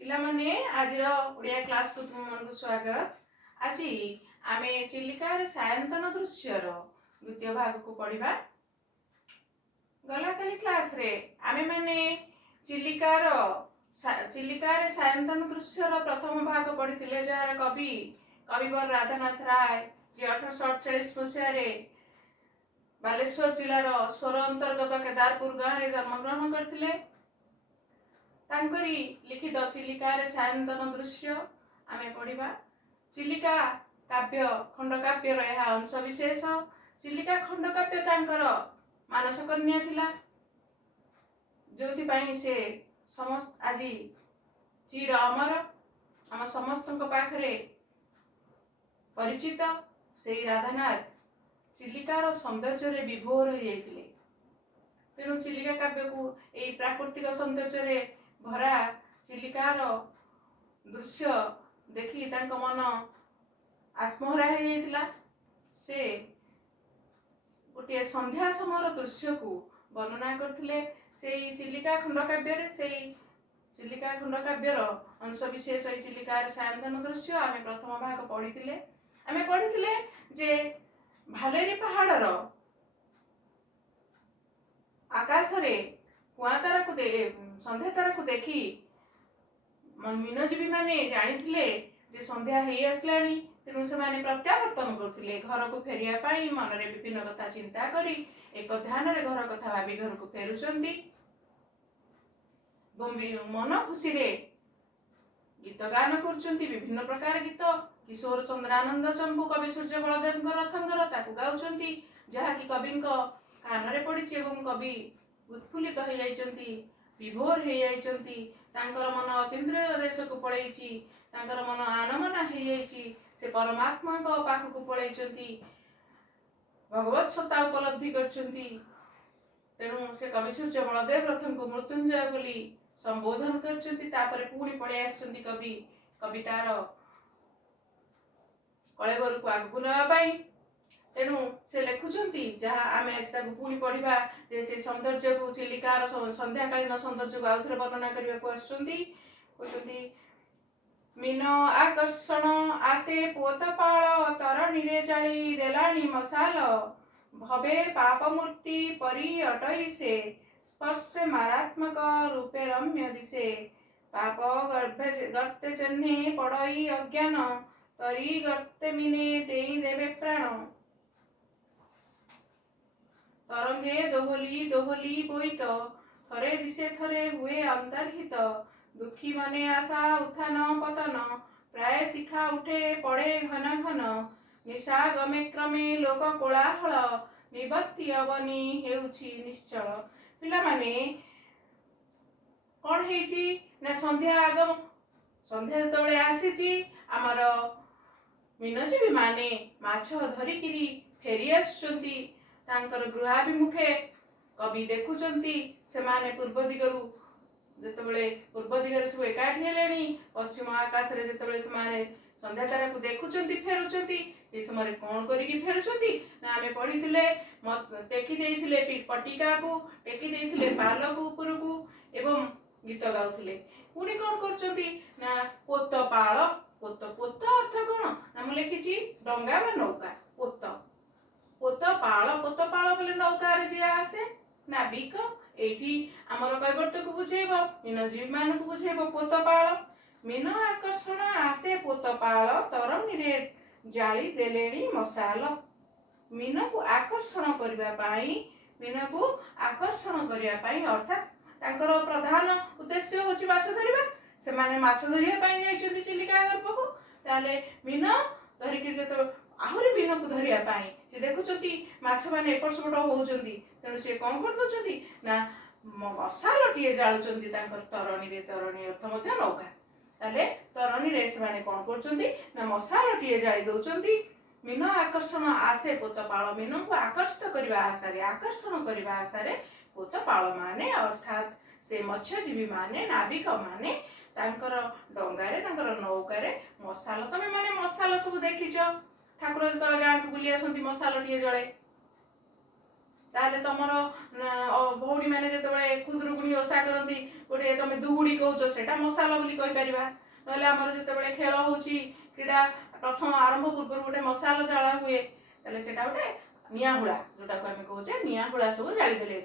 पिलामाने आजिर Odia class को तुमମାନଙ୍କୁ स्वागत। आज आमे चिलिकार सायंतन दृश्यर द्वितीय भाग को पढ़िबा। गला काली क्लास रे आमे माने चिलिकार सायंतन दृश्यर प्रथम भाग पढ़िथिले जार कविवर राधानाथ राय जे 1848 मसीह रे बालेश्वर जिलार स्वर अंतर्गत केदारपुर गाँव रे जन्मग्रहण करथिले। तांकरी लिखित चिलिकार सायंतन दृश्य आमे पढ़िबा। चिलिका काव्य खंडकाव्यर यह अंश विशेष। चिलिका खंडकाव्य तांकर मानस कन्या थिला, जोथि से समस्त आज चिर अमर आम समस्त पाखरे परिचित। से राधानाथ चिलिकार सौंदर्य रे विभोर हो जाइथिले। तेणु चिलिका काव्य को यही प्राकृतिक सौंदर्य भरा चिलिकार दृश्य देखी तांको मन आत्महरा हो जाइथिला। से गोटे संध्या समय दृश्य को वर्णना करथिले। से चिलिका खंडकाव्य रे से चिलिका खंडकाव्यर अंश विशेष चिलिकार सायंतन दृश्य आमे प्रथम भाग पढ़िथिले। आमे पढ़िथिले जे भालेरी पहाड़र आकाश रे कुआतारा को संध्या तारा को देखी मीनजीवी माने जानिथिले जे संध्या हेई आसलानी। तेणु से माने प्रत्यावर्तन करथिले घर को फेरिया पाई। मन रे विभिन्न कथा चिंता करी एक ध्यान रे घर कथा भाबी घर को फेरुचंती। मन खुशी रे गीत गान करचंती। विभिन्न प्रकार गीत किशोर चंद्रानंद चंपू कवि सूर्य बलदेव रथंगर ताकू गाउचंती, जहा कि कवि कान रे पड़िछि एवं कवि उत्फुल्लित हो जाइचंती, विभोर हो जाइचंती। तांकर मन अतीन्द्रिय देश को पळैछि, तांकर मन आनमना हो जाइछि। से परमात्मा को पाख को पळैचंती, भगवत सत्ता उपलब्धि करचंती। तेणु से कवि सूर्य बलदेव रथन को मृत्युंजय बोली संबोधन करचंती। तापर पुणी पळे आसचंती कवि कवितार कलेवर को आगु नवा पाई। तेणु से लिखुचंती जहाँ आमे आज ताकू पुणी पढ़िबा जे से सौंदर्य को चिलिकार संध्याकालीन सौंदर्य को आउथरे वर्णना करबा को आसचंती। कहचंती मीन आकर्षण आसे पोतपाळ तरणी रे जाई देलाणी मसाल भवे पाप मूर्ति परी अटई से स्पर्शे मारात्मक रूपे रम्य दिसे पाप गर्ते चन्हे पड़ई अज्ञान तरी गर्ते मिने देई देवे प्राण तरंगे दोहली दोहली बोईत थरे दिसे थरे हुए अंतर्हित दुखी मने आशा उत्थान पतन प्राय शिखा उठे पड़े घन घन निशा गमे क्रमे लोक कोलाहल निवर्ति अवनी हेउछि निश्चल। पिला माने कौन हेछि ना संध्या आगम संध्या तळे आसीछि आमर मीनजीवी माने माछ धरिकिरी फेरी आसुचंती। तांकर गृहाभिमुखे कवि देखुचंती से माने पूर्व दिगरु जेतबेले पूर्व दिगरे सब एकाठी हेलेनी पश्चिम आकाश रे जेतबेले से माने संध्या तारा को देखुचंती फेरुचंती। ए समय कोन करिकि फेरुचंती ना आमे पढिथिले टेकी देइथिले पटिका को टेकी देइथिले पाल को ऊपर को एवं गीत गाउथिले। पुणी कोन करचंती ना पोत पाळ पोत पोत अर्थ कोन ना म लिखिछि डंगा बा नौका। पोत पोत पाळ बोले नौका रे जे आसे नाविक एठी हमर कैवर्त को बुझेबो मीनजीवी मान को बुझेबो पोत पाळ। मीन आकर्षण आसे पोत पाळ तरणी रे जाली देलेणी मसाल। मीन को आकर्षण करबा पाई मीन को आकर्षण करिया पाई अर्थात तांकर प्रधान उद्देश्य होछि माछ धरिबा। से माने माछ धरिया पाई जाइछथि चिलिका गर्भ को। ताले मीन धरिकि जेतो आहुरी मीन को धरिया पाई से देखुचंती माछ माने एपट सेपट होउचंती। तेणु से कोन कर दोचंती ना मसाल टिए जाळुचंती तांकर तरणी रे। तरणी अर्थ मध्य नौका। ताले तरणी रे से माने कोन करचंती ना मसाल टिए जाळी दोचंती। मीन आकर्षण आसे पोत पाळ मीन को आकर्षित करबा आशारे आकर्षण करबा आशारे पोत पाळ माने अर्थात से मत्स्यजीवी माने नाविक माने तांकर डंगारे तांकर नौकारे मसाल। तमे माने मसाल सब देखिछ ठाकुर जतले गाँ को बुली आसंती मसाल टिए जळे ताले तमर भौणी मैंने जिते खुदुरुकुणी ओषा करती गोटे तुम दुहुड़ी कौच से मसाला बोली कहीपर ना आमर जिते खेल हो क्रीड़ा प्रथम आरंभ पूर्व गोटे मसाला जला हुए से गोटे निआहुड़ा जोटा को आम कहे निआहुड़ा सब जादेले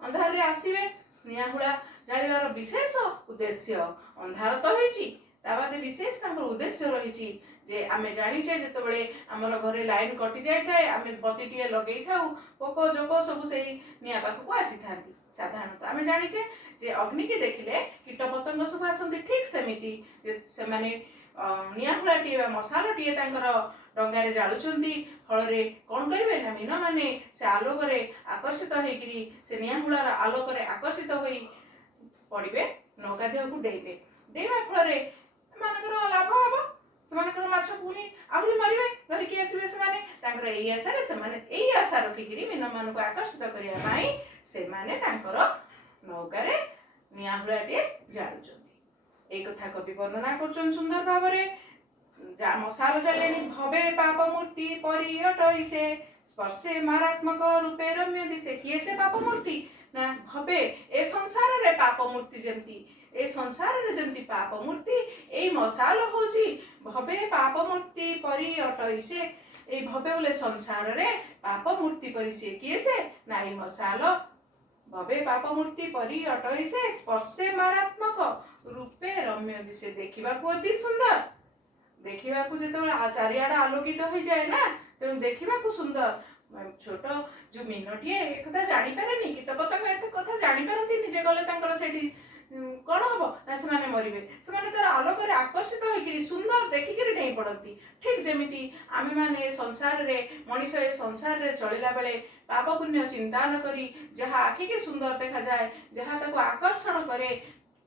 अंधार रे आसवे निआहुड़ा जालिबार विशेष उद्देश्य अंधार तो होती विशेष उद्देश्य रही जे आमे जानिचे जेतबेले हमर घरे लाइन कटि जाय थाए आमे बत्ती टिए लगेई थाउ पोक जोक सब सेही निया पाखु आसी थांती साधारणतः आमे जानिचे जे अग्नि के देखिले कीट पतंग सब आसंती ठीक सेमिति से माने नियाहुड़ा टिए मसाला टिए तांकर डंगारे जालुचंती फल रे कोन करिवे ना मीन माने से आलोक रे आकर्षित होइकरी से नियाहुड़ार आलोक रे आकर्षित होई पड़िबे नौका देह को डेइबे डेइबा फल रे मानकर लाभ हबो सेमानकर माछ पुनी आहुरी मारिबे धरिकी आसबे सेमाने आशा रखिकी मीन मान को आकर्षित करने सेमाने नौकार निआहुड़ाटे जालुचंती एक कथा कवि वर्णना कर सुंदर भाव मसाल जाले भवे पाप मूर्ति परियटइसे स्पर्शे मारात्मक रूपे रम्य दिसे किए से पाप मूर्ति ना भवे ए संसार रे पाप मूर्ति जमती ए संसार रे जमती पाप मूर्ति ए मसाल होची भवे पाप मूर्ति परि अटइसे ए भवे बोले संसार रे पाप मूर्ति परि से किए से ना ए मसाल भवे पाप मूर्ति परि अटइसे स्पर्शे मारात्मक रूपे रम्य दिसे देखिबा को अति सुंदर देखिबा को जेतबेले चारिआडा आलोकित हो जाए ना तेणु देखिबा को सुंदर छोट जो मीनटिए एक कथा जानी पारेनी कीट पतंग एत कथा जानी पारती निजे गले तांकर सेठी कौन हम ना से मरबे से तार आलोक आकर्षित होकर सुंदर देखिक डेई पड़ती ठीक जमी आम मैंने संसार रे मनीष ए संसार रे चलला बेले पाप पुण्य चिंता न करी जहाँ आखि के सुंदर देखा जाए जहाँ ताको आकर्षण करे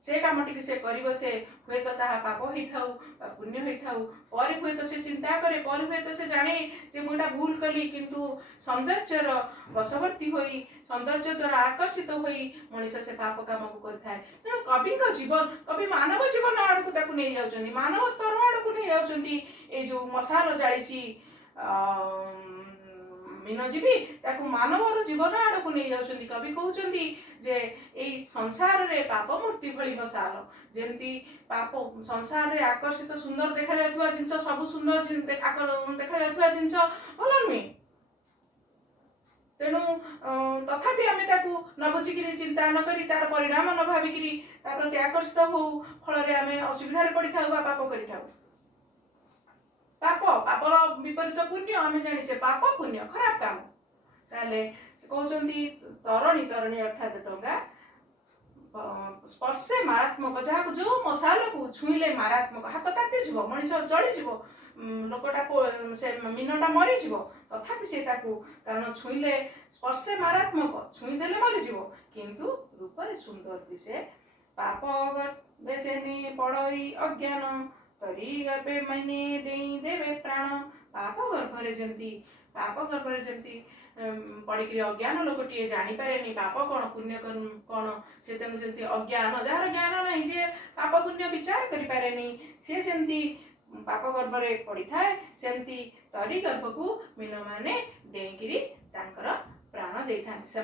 से कामटी से कर से हुए तो पाप होता पुण्य होता पर हुए तो से चिंता करे पर हुए तो से जाने जे मुझा भूल कली किंतु सौंदर्यर वशवर्ती होई सौंदर्य द्वारा आकर्षित होई मनीष से पाप काम को करता है तेणु कवि जीवन कवि मानव जीवन आड़ को नहीं जाऊँ मानव स्तर आड़ को नहीं जाऊँ ये जो मसाल जाली मीनजीवी ताकू मानवर जीवन आड़ को नहीं जाऊँ कवि कहते जे ए संसार रे पाप मूर्ति भली मसाल जेमती पाप संसार रे आकर्षित सुंदर देखा जातुवा जिंस सब सुंदर देखा जातुवा जिंस भल नुहे तेणु तथापि आम ताकू न बुझिकी चिंता न करी तार परिणाम न भाविकी प्रति आकर्षित हो फल आम असुविधा पड़ी था पाप कर पाप पापर विपरीत पुण्य आम जाने पाप पुण्य खराब काम ताले कहते तरणी तरणी अर्थात डंगा स्पर्शे मारात्मक जहाँ जो मसाल को छुईले मारात्मक हाथ ताती जीव मनीष जलीज लोकटा से मीनटा मरीज तथापि से कारण छुईले स्पर्शे मारात्मक छुईदेले मरीज किंतु रूपरे सुंदर दिसे पाप बेचेनी पड़ई अज्ञान तरी गर्भे मैंने देवे प्राण पाप गर्भरे जमती पड़िक अज्ञान लोकटे जानीपारे पाप कौन पुण्य कौन से तेणु जमी अज्ञान जार ज्ञान ना जे पाप पुण्य विचार करें सी जमी पाप गर्भरे पड़ी थाए सेमती तरी गर्भ को मीन मैंने डेईकरी प्राण दे था से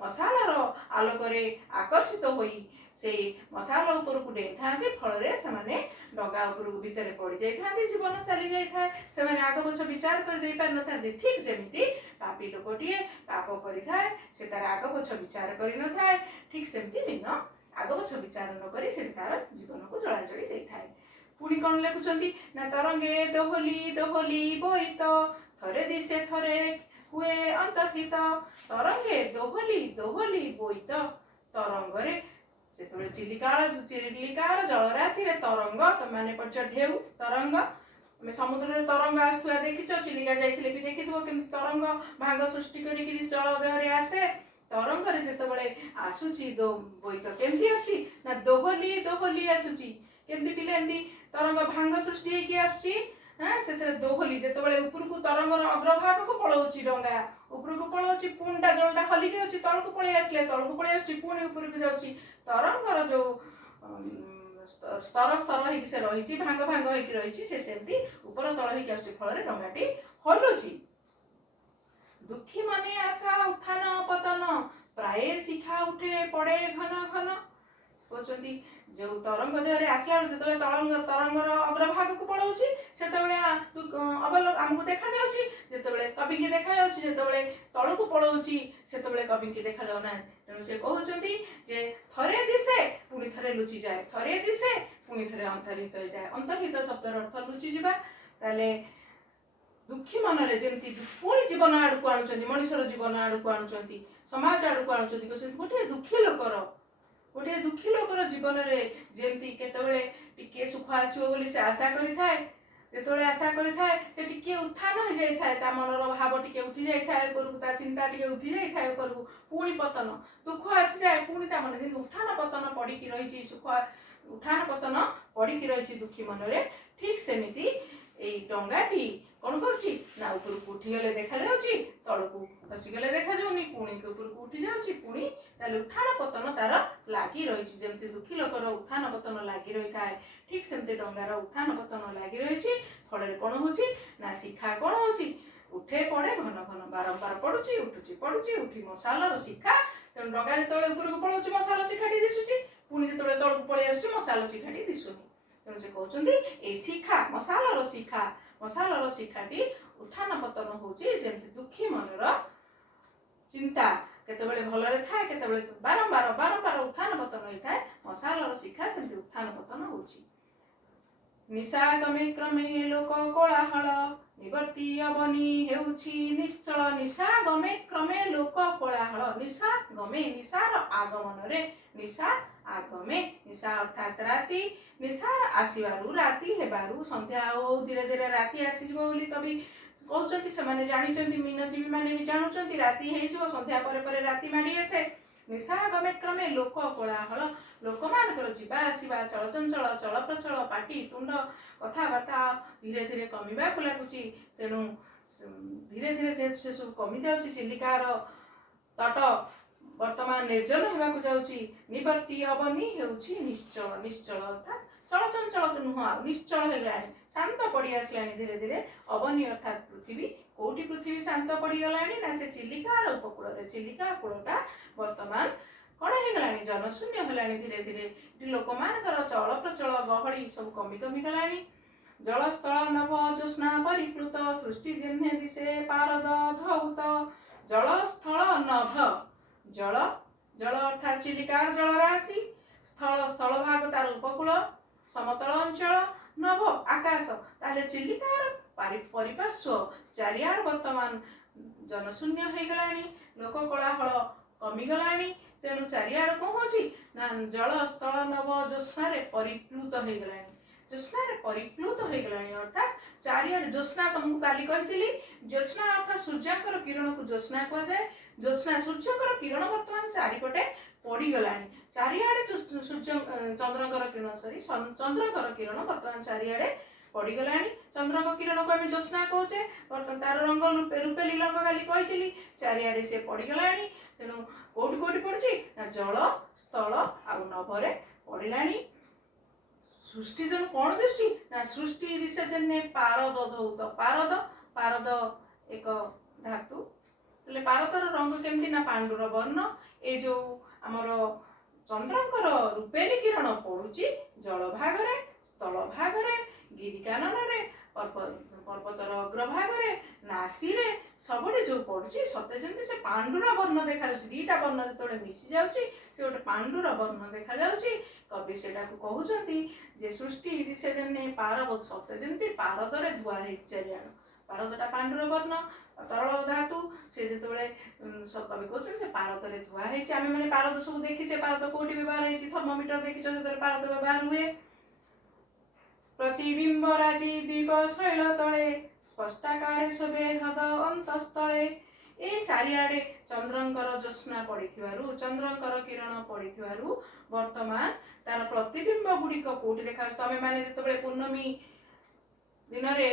मसालार आलोक आकर्षित होई से मसाला ऊपर को डेई था फल डगा उपर भितर पड़ जाए जीवन चली जाए से आग पछ विचार कर दे पार न ठीक जमी पापी लोकटे पाप करें से तार आग पछ विचार कर न था ठीक सेमती मीन आग पछ विचार न करी से तार जीवन को जलाजली दे था पुणी कौन लिखुंट ना तरंगे दोहली दोहली बोईत थरे दिशे थरे हुए अंतर्हित तरंगे दोहली दोहली बोईत तरंगरे से चिलिकार जलराशि तरंग तुम मैंने पढ़ ढेउ तरंग समुद्र तरंग आसुआ देखिच चिलिका जाइए भी देखि कि तरंग भांग सृष्टि कर जल देहरे आसे तरंग जिते आसूची दो बोईत केमती आसुची ना दोहली दोहली आसूची केमती पिले एमती तरंग भांग सृष्टि होगी आसुची हाँ से दोहली जिते ऊपर को तरंगर अग्रभाग को पलाऊँच डंगा ऊपर को पलाऊँच पुणीटा जलटा हली जाऊँच तल को पलि आसले तल को पलि आसुची पुणी ऊपर को जाऊँच तरंगर जो स्तर स्तर होगी से रही भांग भांग होगी रही से सेमती ऊपर तल होगी आसुची फल डंगाटी हलुची ଦୁଃଖୀ ମନେ ଆଶା ଉତ୍ଥାନ ପତନ, ପ୍ରାୟ ଶିଖା ଉଠେ ପଡ଼େ ଘନ ଘନ। କହୁଛନ୍ତି ଯେଉଁ ତରଙ୍ଗ ଦେହରେ ଆସିଲା ବେଳକୁ ଯେତେବେଳେ ତରଙ୍ଗର ଅଗ୍ରଭାଗକୁ ପଳାଉଛି ସେତେବେଳେ ଆମକୁ ଦେଖାଯାଉଛି, ଯେତେବେଳେ କବିକି ଦେଖାଯାଉଛି, ଯେତେବେଳେ ତଳକୁ ପଳାଉଛି ସେତେବେଳେ କବିକି ଦେଖାଯାଉନାହିଁ। ତେଣୁ ସେ କହୁଛନ୍ତି ଯେ ଥରେ ଦିଶେ ପୁଣି ଥରେ ଲୁଚିଯାଏ, ଥରେ ଦିଶେ ପୁଣି ଥରେ ଅନ୍ତର୍ହିତ ହେଇଯାଏ। ଅନ୍ତର୍ହିତ ଶବ୍ଦର ଅର୍ଥ ଲୁଚିଯିବା। ତାହେଲେ ଦୁଃଖୀ ମନରେ ଯେମିତି ପୁଣି ଜୀବନ ଆଡ଼କୁ ଆଣୁଛନ୍ତି, ମଣିଷର ଜୀବନ ଆଡ଼କୁ ଆଣୁଛନ୍ତି, ସମାଜ ଆଡ଼କୁ ଆଣୁଛନ୍ତି। କହୁଛନ୍ତି ଗୋଟିଏ ଦୁଃଖୀ ଲୋକର ଜୀବନରେ ଯେମିତି କେତେବେଳେ ଟିକେ ସୁଖ ଆସିବ ବୋଲି ସେ ଆଶା କରିଥାଏ, ଯେତେବେଳେ ଆଶା କରିଥାଏ ସେ ଟିକେ ଉତ୍ଥାନ ହେଇଯାଇଥାଏ, ତା ମନର ଭାବ ଟିକେ ଉଠି ଯାଇଥାଏ ଉପରକୁ, ତା ଚିନ୍ତା ଟିକେ ଉଠି ଯାଇଥାଏ ଉପରକୁ, ପୁଣି ପତନ, ଦୁଃଖ ଆସିଯାଏ, ପୁଣି ତା ମନରେ ଯେମିତି ଉତ୍ଥାନ ପତନ ପଡ଼ିକି ରହିଛି, ସୁଖ ଉତ୍ଥାନ ପତନ ପଡ଼ିକି ରହିଛି ଦୁଃଖୀ ମନରେ, ଠିକ୍ ସେମିତି ଏଇ ଡଙ୍ଗାଟି କ'ଣ କରୁଛି ନା ଉପରକୁ ଉଠିଗଲେ ଦେଖାଯାଉଛି, ତଳକୁ ଖସିଗଲେ ଦେଖାଯାଉନି, ପୁଣି ଉପରକୁ ଉଠି ଯାଉଛି, ପୁଣି ତାହେଲେ ଉତ୍ଥାନ ପତନ ତାର ଲାଗି ରହିଛି। ଯେମିତି ଦୁଃଖୀ ଲୋକର ଉତ୍ଥାନ ପତନ ଲାଗି ରହିଥାଏ, ଠିକ୍ ସେମିତି ଡଙ୍ଗାର ଉତ୍ଥାନ ପତନ ଲାଗି ରହିଛି। ଫଳରେ କ'ଣ ହେଉଛି ନା ଶିଖା କ'ଣ ହେଉଛି, ଉଠେ ପଡ଼େ ଘନ ଘନ, ବାରମ୍ବାର ପଡ଼ୁଛି ପଡ଼ୁଛି ଉଠି ମଶାଲର ଶିଖା। ତେଣୁ ଡଙ୍ଗା ଯେତେବେଳେ ଉପରକୁ ପଳାଉଛି ମଶାଲ ଶିଖାଟି ଦିଶୁଛି, ପୁଣି ଯେତେବେଳେ ତଳକୁ ପଳେଇ ଆସୁଛି ମଶାଲ ଶିଖାଟି ଦିଶୁନି। ତେଣୁ ସେ କହୁଛନ୍ତି ଏଇ ଶିଖା, ମଶାଲର ଶିଖାଟି ଉତ୍ଥାନ ପତନ ହେଉଛି। ଯେମିତି ଦୁଃଖୀ ମନର ଚିନ୍ତା କେତେବେଳେ ଭଲରେ ଥାଏ, କେତେବେଳେ ବାରମ୍ବାର ଉତ୍ଥାନ ପତନ ହେଇଥାଏ, ମଶାଲର ଶିଖା ସେମିତି ଉତ୍ଥାନ ପତନ ହେଉଛି। ନିଶା ଗମେ କ୍ରମେ ଲୋକ କୋଳାହଳ, ନିବର୍ତ୍ତି ଅବନି ହେଉଛି ନିଶ୍ଚଳ। ନିଶା ଗମେ କ୍ରମେ ଲୋକ କୋଳାହଳ, ନିଶା ଗମେ, ନିଶାର ଆଗମନରେ, ନିଶା ଆଗମେ, ନିଶା ଅର୍ଥାତ୍ ରାତି, ନିଶାର ଆସିବାରୁ, ରାତି ହେବାରୁ, ସନ୍ଧ୍ୟା ହଉ ଧୀରେ ଧୀରେ ରାତି ଆସିଯିବ ବୋଲି କବି କହୁଛନ୍ତି। ସେମାନେ ଜାଣିଛନ୍ତି, ମୀନଜୀବୀ ମାନେ ବି ଜାଣୁଛନ୍ତି ରାତି ହେଇଯିବ, ସନ୍ଧ୍ୟା ପରେ ପରେ ରାତି ମାଡ଼ି ଆସେ। ନିଶା ଗମେ କ୍ରମେ ଲୋକ କୋଳାହଳ, ଲୋକମାନଙ୍କର ଯିବା ଆସିବା, ଚଳଚଞ୍ଚଳ, ଚଳପ୍ରଚଳ, ପାଟି ତୁଣ୍ଡ, କଥାବାର୍ତ୍ତା ଧୀରେ ଧୀରେ କମିବାକୁ ଲାଗୁଛି। ତେଣୁ ଧୀରେ ଧୀରେ ସେ ସବୁ କମି ଯାଉଛି। ଚିଲିକାର ତଟ ବର୍ତ୍ତମାନ ନିର୍ଜନ ହେବାକୁ ଯାଉଛି। ନିବର୍ତ୍ତି ଅବନି ହେଉଛି ନିଶ୍ଚଳ, ନିଶ୍ଚଳ ଅର୍ଥାତ୍ ଚଳଚଞ୍ଚଳ ନୁହଁ, ଆଉ ନିଶ୍ଚଳ ହେଇଗଲାଣି, ଶାନ୍ତ ପଡ଼ି ଆସିଲାଣି ଧୀରେ ଧୀରେ। ଅବନି ଅର୍ଥାତ୍ ପୃଥିବୀ, କୋଉଠି ପୃଥିବୀ ଶାନ୍ତ ପଡ଼ିଗଲାଣି ନା ସେ ଚିଲିକାର ଉପକୂଳରେ। ଚିଲିକା କୂଳଟା ବର୍ତ୍ତମାନ କ'ଣ ହେଇଗଲାଣି, ଜନଶୂନ୍ୟ ହେଲାଣି ଧୀରେ ଧୀରେ। ଲୋକମାନଙ୍କର ଚଳପ୍ରଚଳ ଗହଳି ସବୁ କମି ଗଲାଣି। ଜଳସ୍ଥଳ ନଭ ଜ୍ୟୋତ୍ସ୍ନା ପରିପ୍ଲୁତ, ସୃଷ୍ଟି ଯେହ୍ନେ ଦିଶେ ପାରଦ ଧୌତ। ଜଳସ୍ଥଳ ନଭ, ଜଳ ଅର୍ଥାତ୍ ଚିଲିକାର ଜଳରାଶି, ସ୍ଥଳଭାଗ ତାର ଉପକୂଳ, ସମତଳ ଅଞ୍ଚଳ, ନଭ ଆକାଶ। ତାହେଲେ ଚିଲିକାର ପରିପାର୍ଶ୍ୱ ଚାରିଆଡ଼େ ବର୍ତ୍ତମାନ ଜନଶୂନ୍ୟ ହେଇଗଲାଣି, ଲୋକ କୋଳାହଳ କମିଗଲାଣି। ତେଣୁ ଚାରିଆଡ଼େ କ'ଣ ହେଉଛି ନା ଜଳ ସ୍ଥଳ ନଭ ଜ୍ୟୋତ୍ସ୍ନାରେ ପରିପ୍ଲୁତ ହେଇଗଲାଣି। ଜ୍ୟୋତ୍ସ୍ନାରେ ପରିପ୍ଲୁତ ହେଇଗଲାଣି ଅର୍ଥାତ୍ ଚାରିଆଡ଼େ ଜ୍ୟୋତ୍ସ୍ନା, ତମକୁ କାଲି କହିଥିଲି ଜ୍ୟୋତ୍ସ୍ନା ଅର୍ଥାତ୍ ସୂର୍ଯ୍ୟଙ୍କର କିରଣକୁ ଜ୍ୟୋତ୍ସ୍ନା କୁହାଯାଏ। ଜ୍ୟୋତ୍ସ୍ନା ସୂର୍ଯ୍ୟଙ୍କର କିରଣ ବର୍ତ୍ତମାନ ଚାରିପଟେ ପଡ଼ିଗଲାଣି। ଚାରିଆଡ଼େ ଚନ୍ଦ୍ରଙ୍କର କିରଣ ବର୍ତ୍ତମାନ ଚାରିଆଡ଼େ ପଡ଼ିଗଲାଣି। ଚନ୍ଦ୍ରଙ୍କ କିରଣକୁ ଆମେ ଜ୍ୟୋତ୍ସ୍ନା କହୁଛେ। ବର୍ତ୍ତମାନ ତାର ରଙ୍ଗ ରୂପେଲି ରଙ୍ଗ କାଲି କହିଥିଲି, ଚାରିଆଡ଼େ ସେ ପଡ଼ିଗଲାଣି। ତେଣୁ କୋଉଠି ପଡ଼ୁଛି ନା ଜଳ, ସ୍ଥଳ ଆଉ ନଭରେ ପଡ଼ିଲାଣି। ସୃଷ୍ଟି ତେଣୁ କ'ଣ ଦିଶୁଛି ନା ସୃଷ୍ଟି ଦିଶେ ଯେନେ ପାରଦ ଧୌତ। ପାରଦ ଏକ ଧାତୁ। ହେଲେ ପାରଦର ରଙ୍ଗ କେମିତି ନା ପାଣ୍ଡୁର ବର୍ଣ୍ଣ। ଏ ଯୋଉ ଆମର ଚନ୍ଦ୍ରଙ୍କର ରୂପେଲି କିରଣ ପଡୁଛି ଜଳ ଭାଗରେ, ସ୍ଥଳ ଭାଗରେ, ଗିରିକାନନରେ, ପର୍ବତର ଅଗ୍ରଭାଗରେ, ନାସିରେ, ସବୁଠି ଯୋଉ ପଡୁଛି ସତେ ଯେମିତି ସେ ପାଣ୍ଡୁର ବର୍ଣ୍ଣ ଦେଖାଯାଉଛି। ଦିଟା ବର୍ଣ୍ଣ ଯେତେବେଳେ ମିଶି ଯାଉଛି ସେ ଗୋଟେ ପାଣ୍ଡୁର ବର୍ଣ୍ଣ ଦେଖାଯାଉଛି। କବି ସେଟାକୁ କହୁଛନ୍ତି ଯେ ସୃଷ୍ଟି ଦିଶେ ଯେନେ ପାରଦ, ସତେ ଯେମିତି ପାରଦରେ ଧୁଆ ହେଇଛି ଚାରିଆଡେ। ପାରଦଟା ପାଣ୍ଡୁର ବର୍ଣ୍ଣ, ତରଳ ଧାତୁ। ସେ ଯେତେବେଳେ କବି କହୁଛନ୍ତି ସେ ପାରଦରେ ଧୁଆ ହେଇଛି। ଆମେ ମାନେ ପାରଦ ସବୁ ଦେଖିଛେ, ପାରଦ କୋଉଠି ବ୍ୟବହାର ହେଇଛି, ଥର୍ମୋମିଟର ଦେଖିଛ, ସେଥିରେ ପାରଦ ବ୍ୟବହାର ହୁଏ। ପ୍ରତିବିମ୍ବ ରାଜି ଦ୍ୱୀପ ଶୈଳ ତଳେ, ସ୍ପଷ୍ଟାକାରେ ଶୋଭେ ହ୍ରଦ ଅନ୍ତଃସ୍ଥଳେ। ଏ ଚାରିଆଡେ ଚନ୍ଦ୍ରଙ୍କର ଜ୍ୟୋତ୍ସ୍ନା ପଡ଼ିଥିବାରୁ, ଚନ୍ଦ୍ରଙ୍କର କିରଣ ପଡ଼ିଥିବାରୁ ବର୍ତ୍ତମାନ ତାର ପ୍ରତିବିମ୍ବ ଗୁଡ଼ିକ କୋଉଠି ଦେଖାଯାଉଛି। ତମେ ମାନେ ଯେତେବେଳେ ପୂର୍ଣ୍ଣମୀ ଦିନରେ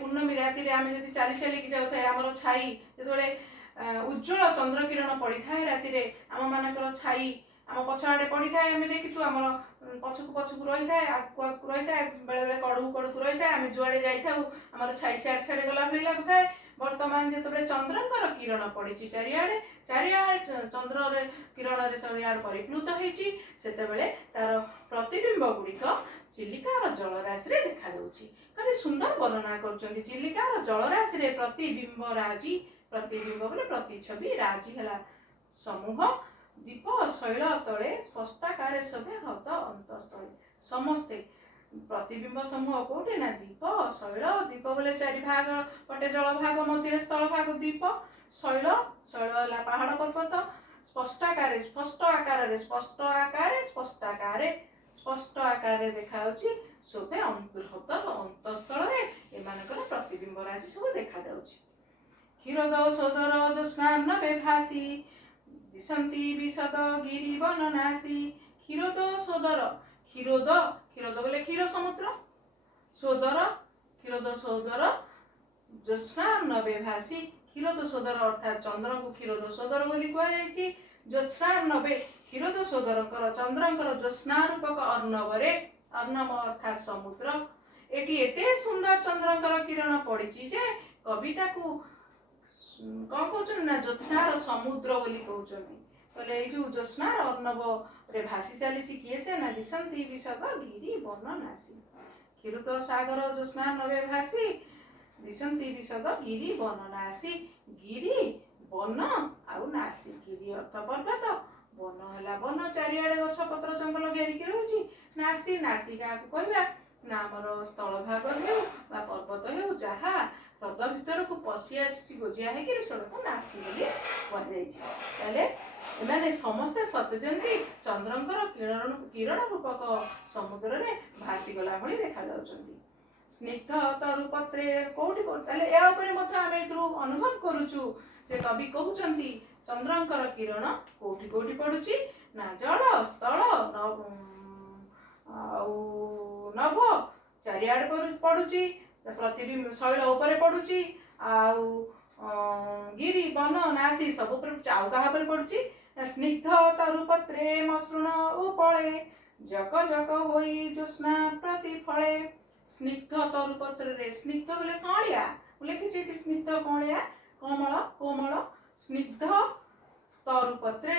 ପୂର୍ଣ୍ଣମୀ ରାତିରେ ଆମେ ଯଦି ଚାଲିକି ଯାଉଥାଏ, ଆମର ଛାଇ ଯେତେବେଳେ ଉଜ୍ଜ୍ୱଳ ଚନ୍ଦ୍ର କିରଣ ପଡ଼ିଥାଏ ରାତିରେ, ଆମ ମାନଙ୍କର ଛାଇ ଆମ ପଛ ଆଡ଼େ ପଡ଼ିଥାଏ। ଆମେ ଦେଖିଛୁ ଆମର ପଛକୁ ରହିଥାଏ, ଆଗକୁ ରହିଥାଏ, ବେଳେବେଳେ କଡ଼କୁ ରହିଥାଏ। ଆମେ ଯୁଆଡ଼େ ଯାଇଥାଉ ଆମର ଛାଇ ସିଆଡ଼େ ଗଲା ଭଳି ଲାଗୁଥାଏ। ବର୍ତ୍ତମାନ ଯେତେବେଳେ ଚନ୍ଦ୍ରଙ୍କର କିରଣ ପଡ଼ିଛି ଚାରିଆଡ଼େ ଚାରିଆଡ଼େ ଚନ୍ଦ୍ରରେ କିରଣରେ ଚାରିଆଡ଼େ ପରିପ୍ଲୁତ ହେଇଛି, ସେତେବେଳେ ତାର ପ୍ରତିବିମ୍ବ ଗୁଡ଼ିକ ଚିଲିକାର ଜଳରାଶିରେ ଦେଖାଯାଉଛି। କବି ସୁନ୍ଦର ବର୍ଣ୍ଣନା କରୁଛନ୍ତି। ଚିଲିକାର ଜଳରାଶିରେ ପ୍ରତିବିମ୍ବ ରାଜି, ପ୍ରତିବିମ୍ବ ବୋଲେ ପ୍ରତିଛବି, ରାଜି ହେଲା ସମୂହ, ଦୀପ ଶୈଳ ତଳେ ସ୍ପଷ୍ଟାକାରେ ଶୋଭେ ହ୍ରଦ ଅନ୍ତଃସ୍ଥଳେ। ସମସ୍ତେ ପ୍ରତିବିମ୍ବ ସମୂହ କୋଉଠି ନା ଦୀପ ଶୈଳ, ଦୀପ ବୋଲେ ଚାରି ଭାଗ, ଗୋଟେ ଜଳ ଭାଗ, ମଝିରେ ସ୍ଥଳ ଭାଗ ଦ୍ୱୀପ, ଶୈଳ, ଶୈଳ ହେଲା ପାହାଡ଼ ପର୍ବତ, ସ୍ପଷ୍ଟାକାରେ ସ୍ପଷ୍ଟ ଆକାରରେ, ସ୍ପଷ୍ଟ ଆକାରେ ସ୍ପଷ୍ଟାକାରେ, ସ୍ପଷ୍ଟ ଆକାରରେ ଦେଖାଯାଉଛି ଶୋଭେ ହ୍ରଦ ଅନ୍ତଃସ୍ଥଳରେ, ଏମାନଙ୍କର ପ୍ରତିବିମ୍ବ ରାଶି ସବୁ ଦେଖାଯାଉଛି। କ୍ଷୀରୋଦ ସୋଦର ଜ୍ୟୋତ୍ସ୍ନାନବେ ଭାସି, ଦିଶନ୍ତି ବିଶଦ ଗିରି ବନ ନାସି। କ୍ଷୀରୋଦ ସୋଦର, କ୍ଷୀରୋଦ, କ୍ଷୀରୋଦ ବୋଲେ କ୍ଷୀର ସମୁଦ୍ର, ସୋଦର, କ୍ଷୀରୋଦ ସୋଦର ଜ୍ୟୋତ୍ସ୍ନାନବେ ଭାସି। କ୍ଷୀରୋଦ ସୋଦର ଅର୍ଥାତ୍ ଚନ୍ଦ୍ରଙ୍କୁ କ୍ଷୀରୋଦ ସୋଦର ବୋଲି କୁହାଯାଇଛି। ଜ୍ୟୋତ୍ସ୍ନାନବେ, କ୍ଷୀରୋଦ ସୋଦରଙ୍କର ଚନ୍ଦ୍ରଙ୍କର ଜ୍ୟୋତ୍ସ୍ନା ରୂପକ ଅର୍ଣ୍ଣବରେ, ଅର୍ଣ୍ଣବ ଅର୍ଥାତ୍ ସମୁଦ୍ର, ଏଠି ଏତେ ସୁନ୍ଦର ଚନ୍ଦ୍ରଙ୍କର କିରଣ ପଡ଼ିଛି ଯେ କବି ତାକୁ କଣ କହୁଛନ୍ତି ନା ଜ୍ୟୋତ୍ସ୍ନାର ସମୁଦ୍ର ବୋଲି କହୁଛନ୍ତି। କହିଲେ ଏଇ ଯୋଉ ଜ୍ୟୋତ୍ସ୍ନାର ଅର୍ଣ୍ଣବରେ ଭାସି ଚାଲିଛି କିଏ ସେ ନା ଦିଶନ୍ତି ବିଶଦ ଗିରି ବନ ନାସି। କ୍ଷୀରୋଦ ସାଗର ଜ୍ୟୋତ୍ସ୍ନାନବେ ଭାସି, ଦିଶନ୍ତି ବିଶଦ ଗିରି ବନ ନାସି। ଗିରି ବନ ଆଉ ନାସି, ଗିରି ଅର୍ଥ ପର୍ବତ, ବନ ହେଲା ବନ, ଚାରିଆଡେ ଗଛ ପତ୍ର ଜଙ୍ଗଲ ଘେରିକି ରହୁଛି। ନାସି, ନାସି କାହାକୁ କହିବା ନା ଆମର ସ୍ଥଳ ଭାଗ ହେଉ ବା ପର୍ବତ ହେଉ, ଯାହା ହ୍ରଦ ଭିତରକୁ ପଶି ଆସିଛି ଗୋଜିଆ ହେଇକି ସେଟାକୁ ନାସି ବୋଲି କୁହାଯାଇଛି। ତାହେଲେ ଏମାନେ ସମସ୍ତେ ସତେ ଯେମିତି ଚନ୍ଦ୍ରଙ୍କର କିରଣ ରୂପକ ସମୁଦ୍ରରେ ଭାସିଗଲା ଭଳି ଦେଖାଯାଉଛନ୍ତି। ସ୍ନିଗ୍ଧ ତରୁ ପତ୍ରେ କୋଉଠି କୋଉଠି, ତାହେଲେ ଏହା ଉପରେ ମଧ୍ୟ ଆମେ ଏଥିରୁ ଅନୁଭବ କରୁଛୁ ଯେ କବି କହୁଛନ୍ତି ଚନ୍ଦ୍ରଙ୍କର କିରଣ କୋଉଠି କୋଉଠି ପଡୁଛି ନା ଜଳ, ସ୍ଥଳ ଆଉ ନଭ ଚାରିଆଡେ ପଡୁଛି, ପ୍ରତିବିମ୍ବ ଶୈଳ ଉପରେ ପଡୁଛି, ଆଉ ଗିରି ବନ ନାସି ସବୁ ଉପରେ ଆଉ କାହା ଉପରେ ପଡୁଛି ନା ସ୍ନିଗ୍ଧ ତରୁ ପତ୍ରେ ମସୃଣ ଉପଳେ, ଜକ ଜକ ହୋଇ ଜ୍ୟୋତ୍ସ୍ନା ପ୍ରତିଫଳେ। ସ୍ନିଗ୍ଧ ତରୁ ପତ୍ରରେ, ସ୍ନିଗ୍ଧ ବୋଲେ କଅଁଳିଆ, ମୁଁ ଲେଖିଛି ଏଠି ସ୍ନିଗ୍ଧ କଅଁଳିଆ, କୋମଳ କୋମଳ, ସ୍ନିଗ୍ଧ ତରୁ ପତ୍ରେ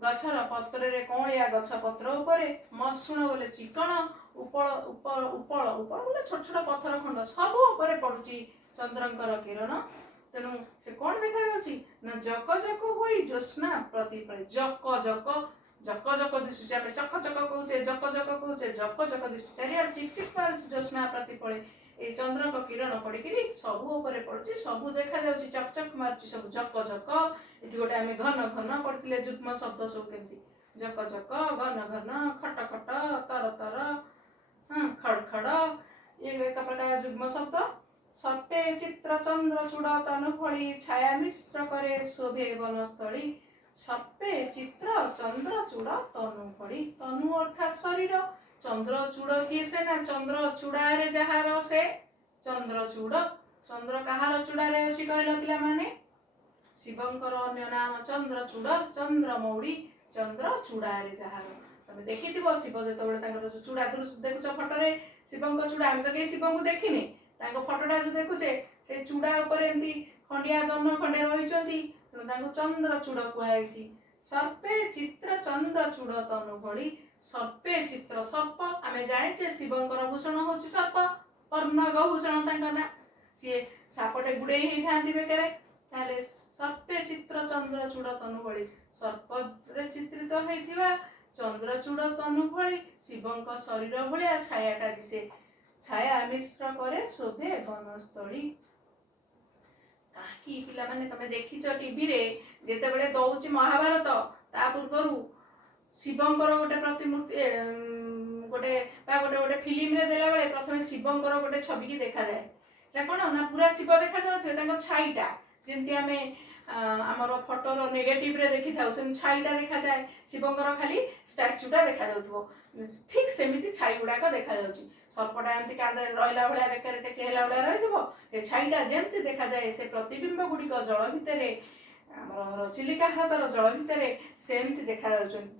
ଗଛର ପତ୍ରରେ, କଅଁଳିଆ ଗଛ ପତ୍ର ଉପରେ, ମସୃଣ ବୋଲେ ଚିକଣ, ଉପଳ ଉପଳ ଉପଳ ଉପଳ ବୋଲେ ଛୋଟ ଛୋଟ ପଥର ଖଣ୍ଡ ସବୁ ଉପରେ ପଡୁଛି ଚନ୍ଦ୍ରଙ୍କର କିରଣ। ତେଣୁ ସେ କଣ ଦେଖାଯାଉଛି ନା ଜକ ଜକ ହୋଇ ଜ୍ୟୋତ୍ସ୍ନା ପ୍ରତିଫଳେ। ଜକ ଜକ, ଜକ ଜକ ଦିଶୁଛି, ଆମେ ଚକ ଚକ କହୁଛେ, ଜକ ଜକ କହୁଛେ, ଜକ ଜକ ଦିଶୁଛି, ଚାରିଆଡେ ଚିକ୍ ଚିକ୍ ମାରୁଛି ଜ୍ୟୋତ୍ସ୍ନା ପ୍ରତିଫଳେ। ଏଇ ଚନ୍ଦ୍ରଙ୍କ କିରଣ ପଡିକିରି ସବୁ ଉପରେ ପଡୁଛି, ସବୁ ଦେଖାଯାଉଛି, ଚକ ଚକ ମାରୁଛି ସବୁ ଜକ ଜକ। ଏଠି ଗୋଟେ ଆମେ ଘନ ଘନ ପଢିଥିଲେ ଯୁଗ୍ମ ଶବ୍ଦ ସବୁ କେମିତି, ଜକ ଜକ, ଘନ ଘନ, ଖଟ ଖଟ, ତର ତର, ଖଡ ଖଡ, ଇଏ ଏକ ପ୍ରକାର ଯୁଗ୍ମ ଶବ୍ଦ। ସର୍ପେ ଚିତ୍ର ଚନ୍ଦ୍ର ଚୂଡ଼ ତନୁ ଭଳି, ଛାୟା ମିଶ୍ର କରେ ଶୋଭେ ବନସ୍ଥଳୀ। ସର୍ପେ ଚିତ୍ର ଚନ୍ଦ୍ର ଚୂଡ଼ ତନୁ ଭଳି, ତନୁ ଅର୍ଥାତ୍ ଶରୀର, ଚନ୍ଦ୍ର ଚୂଡ଼ କିଏ ସେ ନା ଚନ୍ଦ୍ର ଚୂଡ଼ାରେ ଯାହାର ସେ ଚନ୍ଦ୍ର ଚୂଡ଼। ଚନ୍ଦ୍ର କାହାର ଚୂଡ଼ାରେ ଅଛି କହିଲ ପିଲାମାନେ? ଶିବଙ୍କର ଅନ୍ୟ ନାମ ଚନ୍ଦ୍ର ଚୂଡ଼, ଚନ୍ଦ୍ର ମୌଳି, ଚନ୍ଦ୍ର ଚୂଡ଼ାରେ ଯାହାର। ତମେ ଦେଖିଥିବ ଶିବ ଯେତେବେଳେ ତାଙ୍କର ଯୋଉ ଚୂଡ଼ା ଦେଖୁଛ ଫଟୋରେ ଶିବଙ୍କ ଚୂଡ଼ା, ଆମେ ତ କେହି ଶିବଙ୍କୁ ଦେଖିନି, ତାଙ୍କ ଫଟୋଟା ଯୋଉ ଦେଖୁଛେ ସେଇ ଚୂଡ଼ା ଉପରେ ଏମିତି ଖଣ୍ଡିଆ ଜହ୍ନ ଖଣ୍ଡେ ରହିଛନ୍ତି, ତେଣୁ ତାଙ୍କୁ ଚନ୍ଦ୍ର ଚୂଡ଼ କୁହାଯାଇଛି। ସର୍ପେ ଚିତ୍ର ଚନ୍ଦ୍ର ଚୂଡ଼ ତନୁ ଭଳି, ସର୍ପେ ଚିତ୍ର ସର୍ପ, ଆମେ ଜାଣିଛେ ଶିବଙ୍କର ଭୂଷଣ ହଉଛି ସର୍ପ, ପର୍ଣ୍ଣଗ ଭୂଷଣ ତାଙ୍କ ନାଁ, ସିଏ ସାପଟେ ଗୁଡେଇ ହେଇଥାନ୍ତି ବେକରେ। ତାହେଲେ ସର୍ପେ ଚିତ୍ର ଚନ୍ଦ୍ର ଚୂଡ଼ ତନୁ ଭଳି, ସର୍ପରେ ଚିତ୍ରିତ ହେଇଥିବା ଚନ୍ଦ୍ରଚୂଡ଼ ତନୁ ଭଳି ଶିବଙ୍କ ଶରୀର ଭଳିଆ ଛାୟାଟା ଦିଶେ, ଛାୟା ମିଶ୍ର କରେ ଶୋଭେ ବନସ୍ଥଳୀ। କାହିଁକି ପିଲାମାନେ ତମେ ଦେଖିଛ ଟିଭିରେ ଯେତେବେଳେ ଦଉଛି ମହାଭାରତ, ତା ପୂର୍ବରୁ ଶିବଙ୍କର ଗୋଟେ ପ୍ରତିମୂର୍ତ୍ତି ଗୋଟେ ବା ଗୋଟେ ଫିଲ୍ମରେ ଦେଲାବେଳେ ପ୍ରଥମେ ଶିବଙ୍କର ଗୋଟେ ଛବିକି ଦେଖାଯାଏ। এটা କ'ଣ ନା ପୁରା ଶିବ ଦେଖାଯାଉଥିବେ, ତାଙ୍କ ଛାଇଟା ଯେମିତି ଆମେ ଆମର ଫଟୋର ନେଗେଟିଭରେ ଦେଖିଥାଉ ସେମିତି ଛାଇଟା ଦେଖାଯାଏ, ଶିବଙ୍କର ଖାଲି ଷ୍ଟାଚ୍ୟୁଟା ଦେଖାଯାଉଥିବ, ଠିକ୍ ସେମିତି ଛାଇ ଗୁଡ଼ାକ ଦେଖାଯାଉଛି। ସର୍ପଟା ଏମିତି କାନ୍ଧରେ ରହିଲା ଭଳିଆ ବେକରେ ଟେକି ହେଲା ଭଳିଆ ରହିଥିବ, ଏ ଛାଇଟା ଯେମିତି ଦେଖାଯାଏ ସେ ପ୍ରତିବିମ୍ବ ଗୁଡ଼ିକ ଜଳ ଭିତରେ, ଆମର ଚିଲିକା ହ୍ରଦର ଜଳ ଭିତରେ ସେମିତି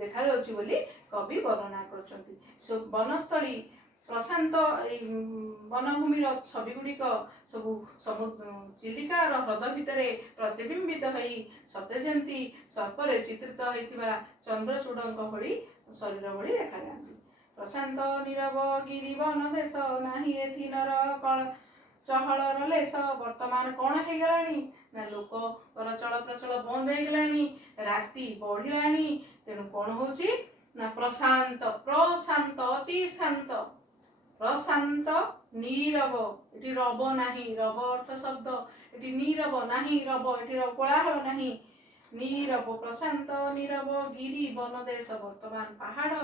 ଦେଖାଯାଉଛି ବୋଲି କବି ବର୍ଣ୍ଣନା କରୁଛନ୍ତି। ବନସ୍ଥଳୀ ପ୍ରଶାନ୍ତ ଏଇ ବନଭୂମିର ଛବିଗୁଡ଼ିକ ସବୁ ଚିଲିକାର ହ୍ରଦ ଭିତରେ ପ୍ରତିବିମ୍ବିତ ହୋଇ ସତେ ଯେମିତି ସର୍ପରେ ଚିତ୍ରିତ ହୋଇଥିବା ଚନ୍ଦ୍ରଚୂଡ଼ଙ୍କ ଭଳି ଶରୀର ଭଳି ଦେଖାଯାଆନ୍ତି। ପ୍ରଶାନ୍ତ ନୀରବ ଗିରିବନ ଦେଶ, ନାହିଁ ଏଥି ନର ଚହଳର ଲେଶ। ବର୍ତ୍ତମାନ କ'ଣ ହେଇଗଲାଣି ନା ଲୋକଙ୍କର ଚଳପ୍ରଚଳ ବନ୍ଦ ହେଇଗଲାଣି, ରାତି ବଢ଼ିଲାଣି। ତେଣୁ କ'ଣ ହେଉଛି ନା ପ୍ରଶାନ୍ତ ଅତି ଶାନ୍ତ, ପ୍ରଶାନ୍ତ ନୀରବ, ଏଠି ରବ ନାହିଁ, ରବ ଅର୍ଥ ଶବ୍ଦ, ଏଠି ନୀରବ ନାହିଁ ରବ, ଏଠି କୋଳାହଳ ନାହିଁ, ନୀରବ ପ୍ରଶାନ୍ତ ନୀରବ ଗିରି ବନ ଦେଶ। ବର୍ତ୍ତମାନ ପାହାଡ଼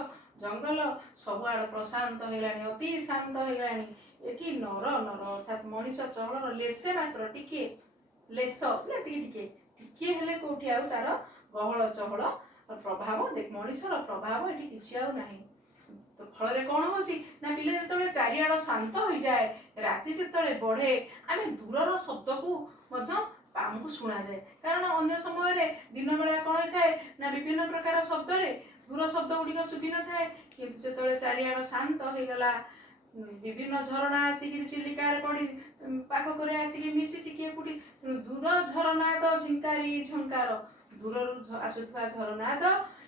ଜଙ୍ଗଲ ସବୁଆଡ଼ ପ୍ରଶାନ୍ତ ହେଇଗଲାଣି, ଅତି ଶାନ୍ତ ହେଇଗଲାଣି। ଏଠି ନର ଅର୍ଥାତ୍ ମଣିଷ ଚହଳର ଲେଶେ ମାତ୍ର, ଟିକିଏ ଲେଶ ଟିକିଏ ହେଲେ କୋଉଠି ଆଉ ତାର ଗହଳ ଚହଳ ପ୍ରଭାବ ମଣିଷର ପ୍ରଭାବ ଏଠି କିଛି ଆଉ ନାହିଁ। ତ ଫଳରେ କ'ଣ ହେଉଛି ନା ପିଲା ଯେତେବେଳେ ଚାରିଆଡ଼ ଶାନ୍ତ ହୋଇଯାଏ, ରାତି ଯେତେବେଳେ ବଢ଼େ, ଆମେ ଦୂରର ଶବ୍ଦକୁ ମଧ୍ୟ ଆମକୁ ଶୁଣାଯାଏ। କାରଣ ଅନ୍ୟ ସମୟରେ ଦିନବେଳା କ'ଣ ହେଇଥାଏ ନା ବିଭିନ୍ନ ପ୍ରକାର ଶବ୍ଦରେ ଦୂର ଶବ୍ଦ ଗୁଡ଼ିକ ଶୁଭିନଥାଏ। କିନ୍ତୁ ଯେତେବେଳେ ଚାରିଆଡ଼ ଶାନ୍ତ ହେଇଗଲା, ବିଭିନ୍ନ ଝରଣା ଆସିକି ଚିଲିକାରେ ପଡ଼ି ପାଖରେ ଆସିକି ମିଶିଛି କିଏ କୋଉଠି, ଦୂର ଝରନାଦ ଝିଙ୍କାରି ଝଙ୍କାର, ଦୂରରୁ ଆସୁଥିବା ଝରନାଦ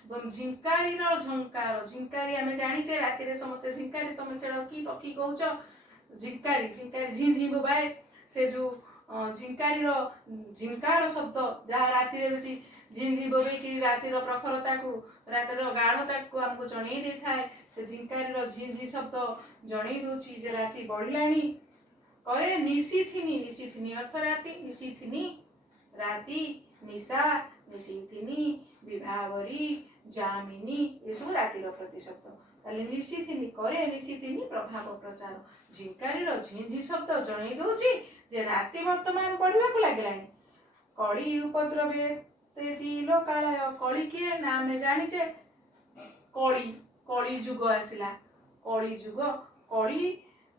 ଏବଂ ଝିଙ୍କାରିର ଝଙ୍କାର। ଝିଙ୍କାରି ଆମେ ଜାଣିଛେ ରାତିରେ ସମସ୍ତେ ଝିଙ୍କାରି, ତମେ ସେଟା କି ପକ୍ଷୀ କହୁଛ? ଝିଙ୍କାରି ଝି ଝି ବୋବାଏ। ସେ ଯୋଉ ଝିଙ୍କାରିର ଝିଙ୍କାର ଶବ୍ଦ ଯାହା ରାତିରେ ବେଶୀ ଝି ଝି ବୋବେଇକି ରାତିର ପ୍ରଖରତାକୁ, ରାତିର ଗାଢ଼ତାକୁ ଆମକୁ ଜଣେଇ ଦେଇଥାଏ। ସେ ଝିଙ୍କାରିର ଝି ଝି ଶବ୍ଦ ଜଣେଇ ଦଉଛି ଯେ ରାତି ବଢ଼ିଲାଣି। କରେ ନିଶିଥିନି ଅର୍ଥ ରାତି, ନିଶିଥିନି ରାତି, ନିଶା ନିଶିଥିନି, ବିଭାବରୀ, ଯାମିନୀ, ଏସବୁ ରାତିର ପ୍ରତିଶବ୍ଦ। ତାହେଲେ ନିଶିଥିନି କରେ ନିଶିଥିନି ପ୍ରଭାବ ପ୍ରଚାର। ଝିଙ୍କାରିର ଝିଁଝି ଶବ୍ଦ ଜଣେଇ ଦଉଛି ଯେ ରାତି ବର୍ତ୍ତମାନ ବଢ଼ିବାକୁ ଲାଗିଲାଣି। କଳି ଉପଦ୍ରବେ ତେଜି ଲୋକାଳୟ। କଳି କିଏ ନା ଆମେ ଜାଣିଛେ କଳି ଯୁଗ ଆସିଲା, କଳି ଯୁଗ।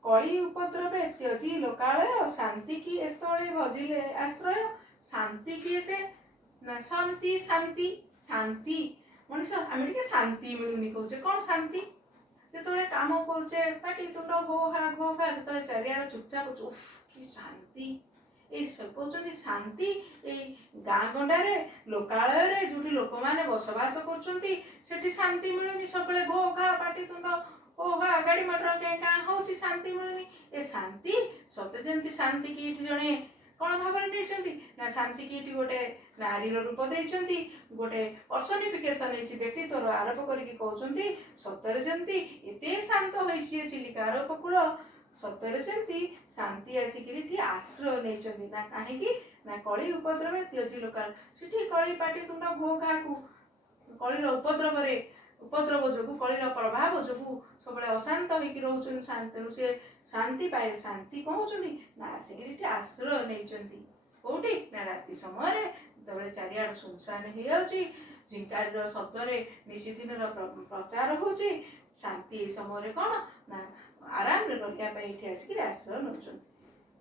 କଳି ଉପଦ୍ରବେ ତ୍ୟଜି ଲୋକାଳୟ, ଶାନ୍ତି କି ସ୍ଥଳେ ଭଜିଲେ ଆଶ୍ରୟ। ଶାନ୍ତି କିଏ ସେ ନା ଶାନ୍ତି ମଣିଷ, ଆମେ ଟିକେ ଶାନ୍ତି ମିଳୁନି କହୁଛେ। କ'ଣ ଶାନ୍ତି? ଯେତେବେଳେ କାମ କରୁଛେ ପାଟି ତୁଣ୍ଡ ଘୋ ଘା ଯେତେବେଳେ ଚାରିଆଡ଼େ ଚୁପଚାପ, ଉଫ୍ କି ଶାନ୍ତି। ଏଇ କହୁଛନ୍ତି ଶାନ୍ତି ଏଇ ଗାଁ ଗଣ୍ଡାରେ, ଲୋକାଳୟରେ, ଯୋଉଠି ଲୋକମାନେ ବସବାସ କରୁଛନ୍ତି, ସେଠି ଶାନ୍ତି ମିଳୁନି। ସବୁବେଳେ ଘୋ ଘା ପାଟି ତୁଣ୍ଡ ଗାଡ଼ି ମଟର କେଁ ହଉଛି, ଶାନ୍ତି ମିଳୁନି। ଏ ଶାନ୍ତି ସତେ ଯେମିତି ଶାନ୍ତି କି ଏଠି ଜଣେ କ'ଣ ଭାବରେ ନେଇଛନ୍ତି ନା ଶାନ୍ତି କି ଏଠି ଗୋଟେ ନାରୀର ରୂପ ଦେଇଛନ୍ତି, ଗୋଟେ ପର୍ସନିଫିକେସନ ହେଇଛି, ବ୍ୟକ୍ତିତ୍ୱର ଆରୋପ କରିକି କହୁଛନ୍ତି ସତରେ ଯେମିତି ଏତେ ଶାନ୍ତ ହୋଇଛି ଚିଲିକାର ଉପକୂଳ, ସତରେ ଯେମିତି ଶାନ୍ତି ଆସିକିରି ଏଠି ଆଶ୍ରୟ ନେଇଛନ୍ତି। ନା କାହିଁକି ନା କଳି ଉପଦ୍ରବେ ତ୍ୟଜି ଲୋକାଳ। ସେଠି କଳି ପାଟି ତୁଣ୍ଡ ଘୋ ଘାକୁ, କଳିର ଉପଦ୍ରବ ଯୋଗୁଁ, କଳିର ପ୍ରଭାବ ଯୋଗୁଁ ସବୁବେଳେ ଅଶାନ୍ତ ହେଇକି ରହୁଛନ୍ତି। ତେଣୁ ସେ ଶାନ୍ତି ପାଇବେ। ଶାନ୍ତି କ'ଣ ହଉଛନ୍ତି ନା ଆସିକିରି ଏଠି ଆଶ୍ରୟ ନେଇଛନ୍ତି। କୋଉଠି ନା ରାତି ସମୟରେ ଯେତେବେଳେ ଚାରିଆଡ଼ ସୁନସାନ ହେଇଯାଉଛି, ଝିଙ୍କାରିର ଶବ୍ଦରେ ନିଶିଦିନର ପ୍ରଚାର ହଉଛି, ଶାନ୍ତି ଏଇ ସମୟରେ କ'ଣ ନା ଆରାମରେ ରହିବା ପାଇଁ ଏଠି ଆସିକିରି ଆଶ୍ରୟ ନେଉଛନ୍ତି।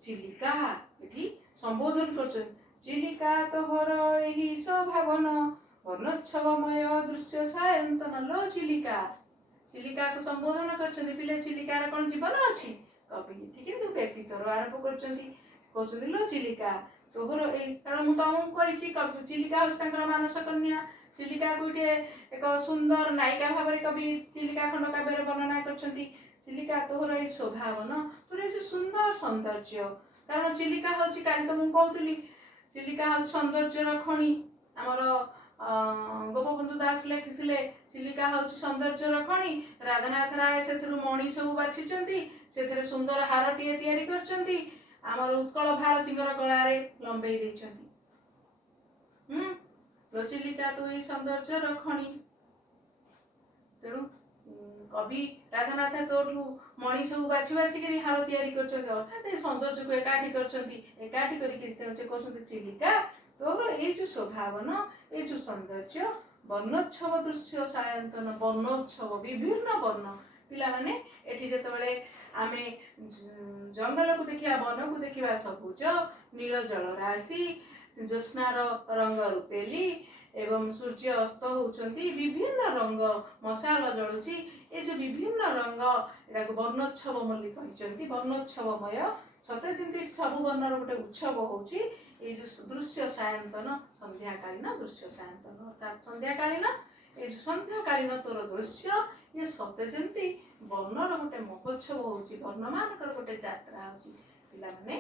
ଚିଲିକା ଏଠି ସମ୍ବୋଧନ କରୁଛନ୍ତି। ଚିଲିକା ତୋହର ଏହି ସ୍ୱଭାବନ, ବର୍ଣ୍ଣୋତ୍ସବମୟ ଦୃଶ୍ୟ ସାୟନ୍ତନ। ଲୋ ଚିଲିକାକୁ ସମ୍ବୋଧନ କରିଛନ୍ତି। ପିଲେ ଚିଲିକାର କ'ଣ ଜୀବନ ଅଛି? କବି ଏଠି କିନ୍ତୁ ବ୍ୟକ୍ତିତ୍ୱର ଆରୋପ କରୁଛନ୍ତି। କହୁଛନ୍ତି ଲୋ ଚିଲିକା ତୋହର ଏଇ, କାରଣ ମୁଁ ତମକୁ କହିଛି ଚିଲିକା ହେଉଛି ତାଙ୍କର ମାନସ କନ୍ୟା। ଚିଲିକାକୁ ଗୋଟିଏ ଏକ ସୁନ୍ଦର ନାୟିକା ଭାବରେ କବି ଚିଲିକା ଖଣ୍ଡ କାବ୍ୟରେ ବର୍ଣ୍ଣନା କରିଛନ୍ତି। ଚିଲିକା ତୋହର ଏଇ ସ୍ୱଭାବନ, ତୋର ଏଇ ସୁନ୍ଦର ସୌନ୍ଦର୍ଯ୍ୟ। କାରଣ ଚିଲିକା ହେଉଛି, କାଲି ତ ମୁଁ କହୁଥିଲି, ଚିଲିକା ହେଉଛି ସୌନ୍ଦର୍ଯ୍ୟର ଖଣି। ଆମର ଗୋପବନ୍ଧୁ ଦାସ ଲେଖିଥିଲେ ଚିଲିକା ହେଉଛି ସୌନ୍ଦର୍ଯ୍ୟର ଖଣି। ରାଧାନାଥ ରାୟ ସେଥିରୁ ମଣି ସବୁ ବାଛିଛନ୍ତି, ସେଥିରେ ସୁନ୍ଦର ହାରଟିଏ ତିଆରି କରିଛନ୍ତି, ଆମର ଉତ୍କଳ ଭାରତୀଙ୍କର ଗଳାରେ ଲମ୍ବେଇ ଦେଇଛନ୍ତି। ଲୋ ଚିଲିକା ତୁ ଏଇ ସୌନ୍ଦର୍ଯ୍ୟର ଖଣି। ତେଣୁ କବି ରାଧାନାଥ ତୋଠୁ ମଣି ସବୁ ବାଛିକିରି ହାର ତିଆରି କରିଛନ୍ତି, ଅର୍ଥାତ୍ ଏଇ ସୌନ୍ଦର୍ଯ୍ୟକୁ ଏକାଠି କରିଛନ୍ତି। ଏକାଠି କରିକି ତେଣୁ ସେ କହୁଛନ୍ତି ଚିଲିକା ତୋର ଏଇ ଯୋଉ ସ୍ୱଭାବନ, ଏଇ ଯୋଉ ସୌନ୍ଦର୍ଯ୍ୟ, ବର୍ଣ୍ଣୋତ୍ସବ ଦୃଶ୍ୟ ସାୟନ୍ତନ। ବର୍ଣ୍ଣୋତ୍ସବ, ବିଭିନ୍ନ ବର୍ଣ୍ଣ। ପିଲାମାନେ ଏଠି ଯେତେବେଳେ ଆମେ ଜଙ୍ଗଲକୁ ଦେଖିବା, ବନକୁ ଦେଖିବା, ସବୁଜ ନୀଳ ଜଳରାଶି, ଜ୍ୟୋତ୍ସ୍ନାର ରଙ୍ଗ ରୂପେଲି ଏବଂ ସୂର୍ଯ୍ୟ ଅସ୍ତ ହେଉଛନ୍ତି, ବିଭିନ୍ନ ରଙ୍ଗ ମଶାଲ ଜଳୁଛି, ଏ ଯେଉଁ ବିଭିନ୍ନ ରଙ୍ଗ ଏଟାକୁ ବର୍ଣ୍ଣୋତ୍ସବ ବୋଲି କହିଛନ୍ତି। ବର୍ଣ୍ଣୋତ୍ସବମୟ ସତେ ଯେମିତି ସବୁ ବର୍ଣ୍ଣର ଗୋଟେ ଉତ୍ସବ ହେଉଛି। ଏଇ ଯେଉଁ ଦୃଶ୍ୟ ସାୟନ୍ତନ ସନ୍ଧ୍ୟାକାଳୀନ ଦୃଶ୍ୟ ସାୟନ୍ତନ ଅର୍ଥାତ୍ ସନ୍ଧ୍ୟାକାଳୀନ ଏଇ ଯେଉଁ ସନ୍ଧ୍ୟାକାଳୀନ ତୋର ଦୃଶ୍ୟ ଇଏ ସତେ ଯେମିତି ବର୍ଣ୍ଣର ଗୋଟେ ମହୋତ୍ସବ ହେଉଛି, ବର୍ଣ୍ଣମାନଙ୍କର ଗୋଟେ ଯାତ୍ରା ହେଉଛି। ପିଲାମାନେ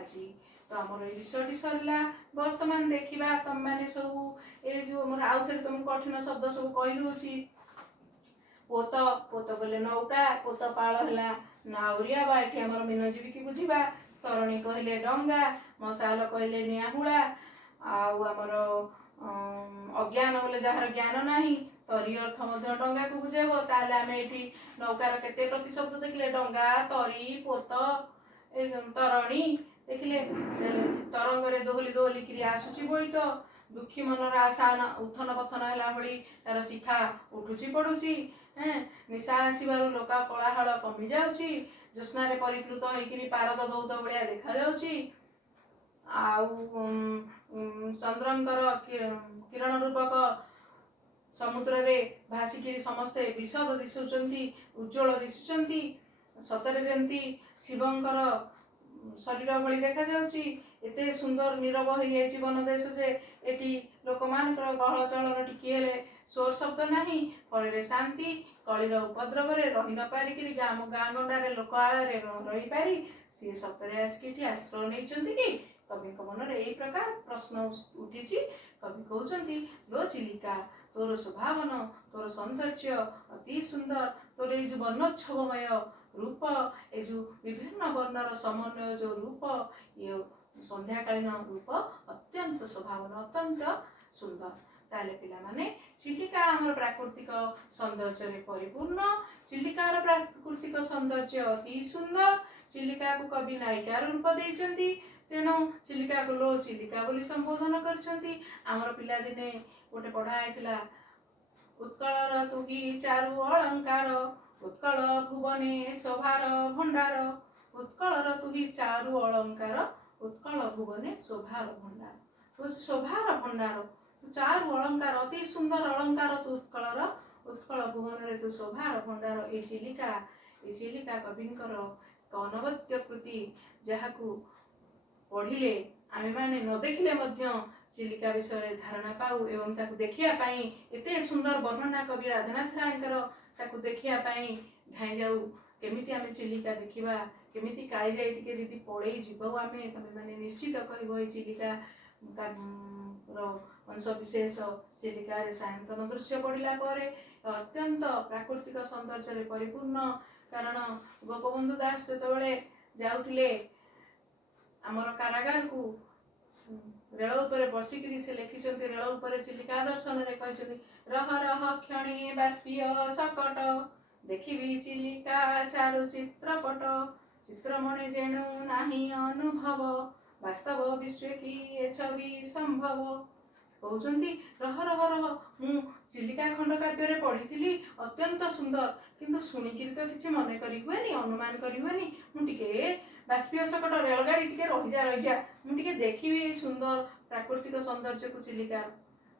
ଆଜି ତ ଆମର ଏଇ ବିଷୟଟି ସରିଲା। ବର୍ତ୍ତମାନ ଦେଖିବା ତମମାନେ ସବୁ ଏଇ ଯେଉଁ ଆମର ଆଉଥରେ ତମକୁ କଠିନ ଶବ୍ଦ ସବୁ କହିଦେଉଛି। ପୋତ ପୋତ ବୋଲେ ନୌକା, ପୋତ ପାଳ ହେଲା ନାଉରିଆ ବା ଏଠି ଆମର ମୀନଜୀବୀକି ବୁଝିବା। ତରଣୀ କହିଲେ ଡଙ୍ଗା, ମଶାଲ କହିଲେ ନିଆହୁଳା, ଆଉ ଆମର ଅଜ୍ଞାନ ବୋଲେ ଯାହାର ଜ୍ଞାନ ନାହିଁ। ତରି ଅର୍ଥ ମଧ୍ୟ ଡଙ୍ଗାକୁ ବୁଝାଇବ। ତାହେଲେ ଆମେ ଏଠି ନୌକାର କେତେ ପ୍ରତିଶବ୍ଦ ଦେଖିଲେ? ଡଙ୍ଗା, ତରି, ପୋତ, ଏ ତରଣୀ ଦେଖିଲେ। ତରଙ୍ଗରେ ଦୋହଲି ଦୋହଲିକିରି ଆସୁଛି ବୋଇତ, ଦୁଃଖୀ ମନର ଆଶା ଉଥନ ପଥନ ହେଲା ଭଳି ତାର ଶିଖା ଉଠୁଛି ପଡୁଛି। ନିଶା ଆସିବାରୁ ଲୋକ କୋଳାହଳ କମି ଯାଉଛି। ଜ୍ୟୋତ୍ସ୍ନାରେ ପରିପ୍ଲୁତ ହେଇକିରି ପାରଦ ଦୌତ ଭଳିଆ ଦେଖାଯାଉଛି। ଆଉ ଚନ୍ଦ୍ରଙ୍କର କିରଣ ରୂପକ ସମୁଦ୍ରରେ ଭାସିକିରି ସମସ୍ତେ ବିଶଦ ଦିଶୁଛନ୍ତି, ଉଜ୍ଜ୍ୱଳ ଦିଶୁଛନ୍ତି। ସତରେ ଯେମିତି ଶିବଙ୍କର ଶରୀର ଭଳି ଦେଖାଯାଉଛି। ଏତେ ସୁନ୍ଦର ନୀରବ ହେଇଯାଇଛି ବନଦେଶ ଯେ ଏଠି ଲୋକମାନଙ୍କର ଗହଳ ଚହଳର ଟିକିଏ ହେଲେ ସ୍ୱର ଶବ୍ଦ ନାହିଁ। ଫଳରେ ଶାନ୍ତି, କଳିର ଉପଦ୍ରବରେ ରହି ନ ପାରିକିରି ଗାଁ ଗଣ୍ଡାରେ ଲୋକ ଆଳରେ ରହିପାରି ସିଏ ସତରେ ଆସିକି ଏଠି ଆଶ୍ରୟ ନେଇଛନ୍ତି କି? କବିଙ୍କ ମନରେ ଏଇ ପ୍ରକାର ପ୍ରଶ୍ନ ଉଠିଛି। କବି କହୁଛନ୍ତି, ଲୋ ଚିଲିକା ତୋର ଶୋଭାବନ, ତୋର ସୌନ୍ଦର୍ଯ୍ୟ ଅତି ସୁନ୍ଦର। ତୋର ଏଇ ଯେଉଁ ବର୍ଣ୍ଣୋତ୍ସବମୟ ରୂପ, ଏ ଯେଉଁ ବିଭିନ୍ନ ବର୍ଣ୍ଣର ସମନ୍ୱୟ ଯେଉଁ ରୂପ, ଇଏ ସନ୍ଧ୍ୟାକାଳୀନ ରୂପ ଅତ୍ୟନ୍ତ ଶୋଭାବନ, ଅତ୍ୟନ୍ତ ସୁନ୍ଦର। ତାହେଲେ ପିଲାମାନେ ଚିଲିକା ଆମର ପ୍ରାକୃତିକ ସୌନ୍ଦର୍ଯ୍ୟରେ ପରିପୂର୍ଣ୍ଣ। ଚିଲିକାର ପ୍ରାକୃତିକ ସୌନ୍ଦର୍ଯ୍ୟ ଅତି ସୁନ୍ଦର। ଚିଲିକାକୁ କବି ନାୟିକାର ରୂପ ଦେଇଛନ୍ତି। ତେଣୁ ଚିଲିକାକୁ ଲୋ ଚିଲିକା ବୋଲି ସମ୍ବୋଧନ କରିଛନ୍ତି। ଆମର ପିଲାଦିନେ ଗୋଟେ ପଢ଼ା ହେଇଥିଲା, ଉତ୍କଳର ତୁହି ଚାରୁ ଅଳଙ୍କାର, ଉତ୍କଳ ଭୁବନେ ଶୋଭାର ଭଣ୍ଡାର। ଉତ୍କଳର ତୁହି ଚାରୁ ଅଳଙ୍କାର, ଉତ୍କଳ ଭୁବନେ ଶୋଭାର ଭଣ୍ଡାର। ଶୋଭାର ଭଣ୍ଡାର, ଚାରୁ ଅଳଙ୍କାର, ଅତି ସୁନ୍ଦର ଅଳଙ୍କାର ତୁ ଉତ୍କଳର, ଉତ୍କଳ ଭୁବନରେ ତୁ ଶୋଭାର ଭଣ୍ଡାର। ଏ ଚିଲିକା କବିଙ୍କର ଏକ ଅନବଦ୍ୟ କୃତି, ଯାହାକୁ ପଢ଼ିଲେ ଆମେମାନେ ନ ଦେଖିଲେ ମଧ୍ୟ ଚିଲିକା ବିଷୟରେ ଧାରଣା ପାଉ ଏବଂ ତାକୁ ଦେଖିବା ପାଇଁ ଏତେ ସୁନ୍ଦର ବର୍ଣ୍ଣନା କବି ରାଧାନାଥ ରାୟଙ୍କର, ତାକୁ ଦେଖିବା ପାଇଁ ଧାଇଁ ଯାଉ। କେମିତି ଆମେ ଚିଲିକା ଦେଖିବା, କେମିତି କାଳିଜାଇ ଟିକେ ଦିଦି ପଳେଇ ଯିବ ଆମେ, ତମେମାନେ ନିଶ୍ଚିତ କହିବ ଏଇ ଚିଲିକା ଅଂଶବିଶେଷ ଚିଲିକାରେ ସାୟନ୍ତନ ଦୃଶ୍ୟ ପଡ଼ିଲା ପରେ ଅତ୍ୟନ୍ତ ପ୍ରାକୃତିକ ସୌନ୍ଦର୍ଯ୍ୟରେ ପରିପୂର୍ଣ୍ଣ। କାରଣ ଗୋପବନ୍ଧୁ ଦାସ ଯେତେବେଳେ ଯାଉଥିଲେ ଆମର କାରାଗାରକୁ, ରେଳ ଉପରେ ବସିକିରି ସେ ଲେଖିଛନ୍ତି, ରେଳ ଉପରେ ଚିଲିକା ଦର୍ଶନରେ କହିଛନ୍ତି, ରହ ରହ କ୍ଷଣେ ବାଷ୍ପୀୟ ସକଟ, ଦେଖିବି ଚିଲିକା ଚାରୁ ଚିତ୍ରପଟ, ଚିତ୍ରମଣି ଯେଣୁ ନାହିଁ ଅନୁଭବ, ବାସ୍ତବ ବିଶ୍ୱେ କି ଏ ଛବି ସମ୍ଭବ। କହୁଛନ୍ତି ରହ ରହ ରହ, ମୁଁ ଚିଲିକା ଖଣ୍ଡକାବ୍ୟରେ ପଢ଼ିଥିଲି ଅତ୍ୟନ୍ତ ସୁନ୍ଦର, କିନ୍ତୁ ଶୁଣିକିରି ତ କିଛି ମନେ କରି ହୁଏନି, ଅନୁମାନ କରି ହୁଏନି। ମୁଁ ଟିକେ ବାଷ୍ପୀୟ ସକଟ ରେଳଗାଡ଼ି ଟିକେ ରହିଯା, ମୁଁ ଟିକେ ଦେଖିବି ଏଇ ସୁନ୍ଦର ପ୍ରାକୃତିକ ସୌନ୍ଦର୍ଯ୍ୟକୁ ଚିଲିକାର।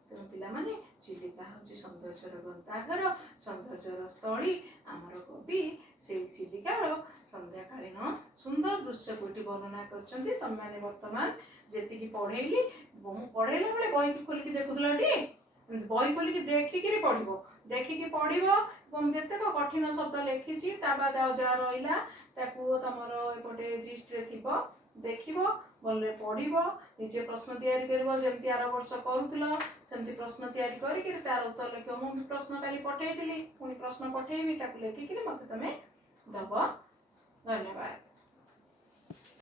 ତେଣୁ ପିଲାମାନେ ଚିଲିକା ହେଉଛି ସୌନ୍ଦର୍ଯ୍ୟର ଗନ୍ତାଘର, ସୌନ୍ଦର୍ଯ୍ୟର ସ୍ଥଳୀ। ଆମର କବି ସେଇ ଚିଲିକାର ସନ୍ଧ୍ୟାକାଳୀନ ସୁନ୍ଦର ଦୃଶ୍ୟକୁ ଏଠି ବର୍ଣ୍ଣନା କରିଛନ୍ତି। ତମେମାନେ ବର୍ତ୍ତମାନ ଯେତିକି ପଢ଼େଇଲି, ମୁଁ ପଢ଼େଇଲା ବେଳେ ବହିକୁ ଖୋଲିକି ଦେଖୁଥିଲ ଟି? ବହି ଖୋଲିକି ଦେଖିକିରି ପଢ଼ିବ, ଦେଖିକି ପଢ଼ିବ ଏବଂ ଯେତେକ କଠିନ ଶବ୍ଦ ଲେଖିଛି ତା ବାଦ ଆଉ ଯାହା ରହିଲା ତାକୁ ତମର ଏପଟେ ଜିଷ୍ଟରେ ଥିବ, ଦେଖିବ, ଭଲରେ ପଢ଼ିବ, ନିଜେ ପ୍ରଶ୍ନ ତିଆରି କରିବ। ଯେମିତି ଆର ବର୍ଷ କରୁଥିଲ ସେମିତି ପ୍ରଶ୍ନ ତିଆରି କରିକି ତାର ଉତ୍ତର ଲେଖିବ। ମୁଁ ବି ପ୍ରଶ୍ନ କାଲି ପଠେଇଥିଲି, ପୁଣି ପ୍ରଶ୍ନ ପଠେଇବି, ତାକୁ ଲେଖିକିରି ମୋତେ ତମେ ଦେବ। ଧନ୍ୟବାଦ।